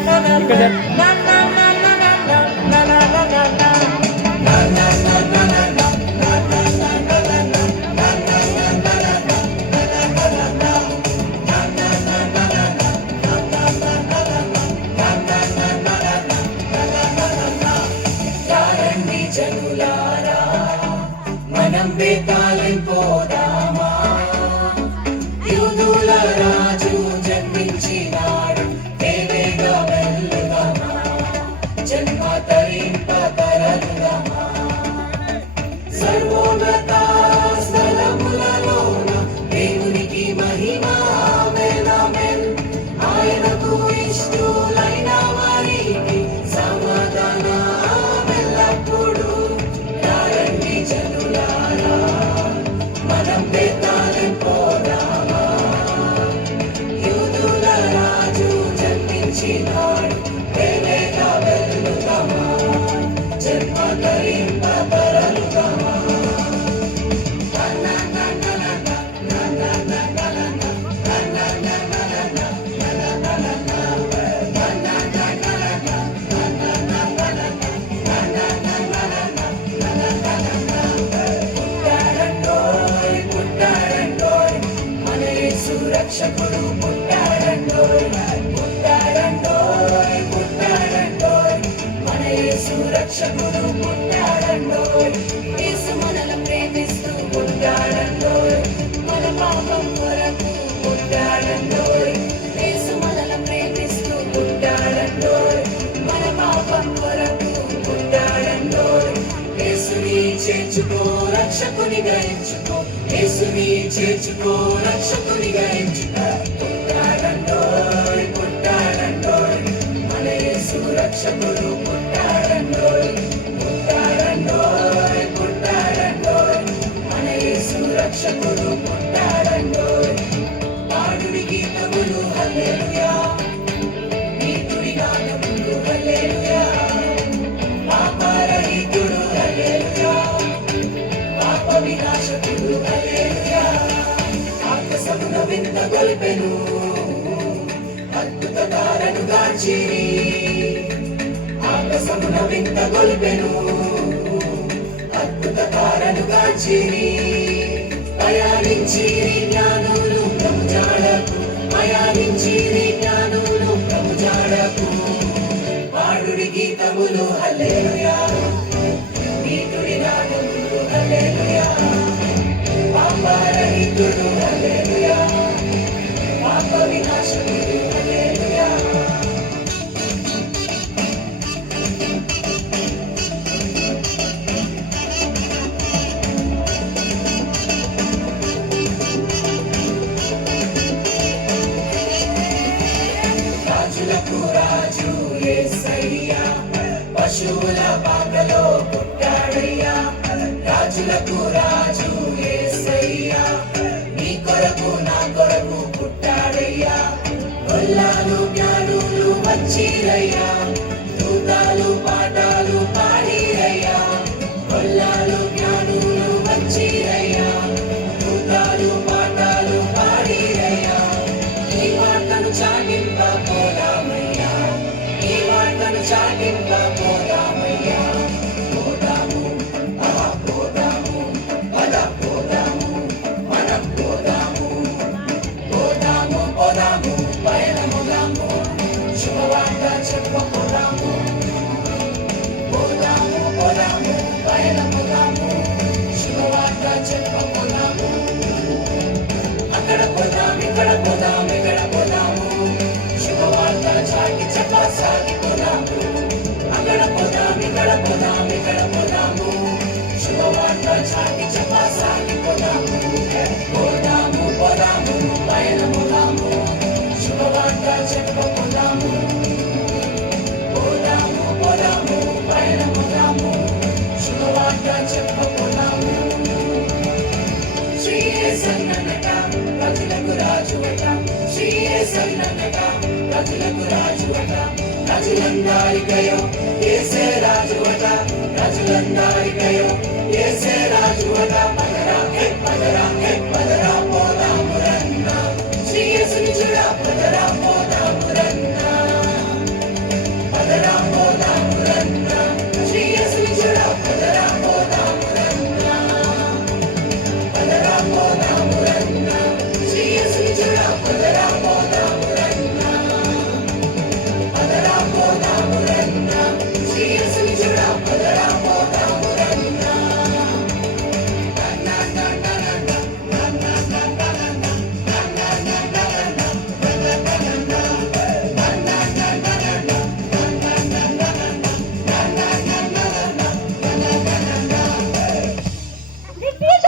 ఇక్కడ జనులారా మనం బేతాళం పోదామా యూదుల రాజు జన్మించినాడు వేవేగా వెల్లుదామా జన్మ తరింప తరలుదామా సర్వోన్నత స్థలములలోన దేవునికి మహిమా ఆమేన్ ఆయనకు ఇష్టులైన వారికి సమాధానం రక్షకుడు పుట్టాడండోయ్ పుట్టాడండోయ్ పుట్టాడండోయ్ మన యేసు రక్షకుడు పుట్టాడండోయ్ యేసు మనల్ని ప్రేమిస్తూ పుట్టాడండోయ్ మన పాపం కొరకు పుట్టాడండోయ్ యేసు మనల్ని ప్రేమిస్తూ పుట్టాడండోయ్ మన పాపం కొరకు పుట్టాడండోయ్ యేసుని చేర్చుకో రక్షకునిగా ఎంచుకో యేసుని చేర్చుకో రక్షకునిగా ఎంచుకో పుట్టాడండోయ్ పుట్టాడండోయ్ మన యేసు రక్షకుడు పుట్టాడండోయ్ పుట్టాడండోయ్ పుట్టాడండోయ్ మన యేసు రక్షకుడు పుట్టాడండోయ్ పాడుడి గీతములు హల్లెలూయా నీతుడి గానములు హల్లెలూయా పాపరహితుడు హల్లెలూయా పాప వినాశకుడు హల్లెలూయా ఆకాశమున వింత గొల్పెను అద్భుత తారను గాంచిరి ఆకాశమున వింత గొల్పెను అద్భుత తారను గాంచిరి పయానించిరి జ్ఞానులు ప్రభుజాడకు పయానించిరి జ్ఞానులు ప్రభుజాడకు పాడుడి గీతములు హల్లెలూయా నీతుడి గానములు హల్లెలూయా పాపరహితుడు హల్లెలూయా పాప వినాశకుడు హల్లెలూయా రాజులకు రాజు యేసయ్యా పశువుల పాకలో పుట్టాడయ్యా రాజులకు రాజు యేసయ్యా నీ కొరకు నా కొరకు పుట్టాడయ్యా గొల్లాలు జ్ఞానులు వచ్చిరయ్యా దూతాలు పాఠాలు పాడిరయ్యా గొల్లాలు జ్ఞానులు వచ్చిరయ్యా దూతాలు పాఠాలు పాడిరయ్యా ఈ వార్తను చాటింప పోదామయ్యా ఈ వార్తను చాటింప పోదామయ్యా పోదాము పోదాము పద పోదాము మనం పోదాము పోదాము పోదాము పయనముదాము శుభవార్త చెప్పపోదాము పోదాము పోదాము పయనముదాము శుభవార్త చెప్పపోదాము అక్కడ పోదాం ఇక్కడ పోదాం ఇక్కడ పోదాము శుభవార్త చాటి చెప్పసాగిపోదాము అక్కడ పోదాం ఇక్కడ పోదాం ఇక్కడ పోదాము శుభవార్త చాటి చెప్పసాగిపోదాము పోదాము పోదాము పయనముదాము శుభవార్త చెప్పపోదాము పోదాము పోదాము పయనముదాము శుభవార్త చెప్పపోదాము శ్రీ యేసన్నట రాజులకు రాజువట శ్రీ యేసన్నట రాజులకు రాజువట రాజులందరికయో యేసే రాజువట రాజులందరికయో యేసే రాజువట పదరా పదరా పదరా